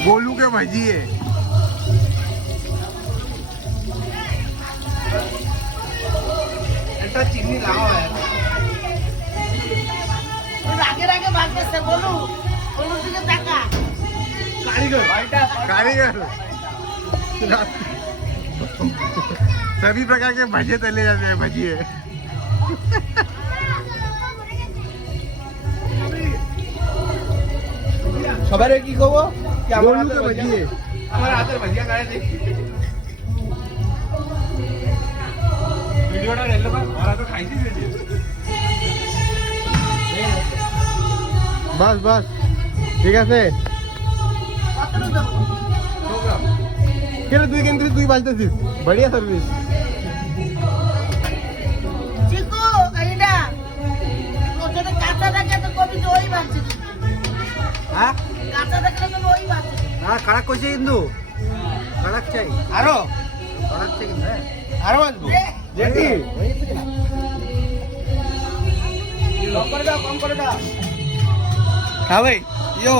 गोलू के भजिए এটা চিনি লাও রাগে রাগে ভাগতেছে বলু বলুর দিকে তাকা কারিগর कारीगर सभी प्रकार के भजे तले जाते हैं भजिए সবারে কি কব কি আমার गोलू হাতের के भजिए আমার হাতের ভাজিয়া খায় দেখি ভিডিওটা রেল বা আর তো খাইছি দিয়েছি बस बस ठीक আছে কতটুকু দেবো কেন তুই কিন্তু তুই বাজতেছিস বড়িয়া সার্ভিস চিকু কাইডা ও যদি কাঁচা থাকে তো কবি তো ওই বাঁচছে হ্যাঁ কাঁচা থাকলে তো ওই বাঁচছে না খারাপ কইছে কিন্তু খারাপ চাই আরো খারাপ চাই কিন্তু আরো আসবো জেঠি কম করে দাও হ্যাঁ ভাই ইয়ো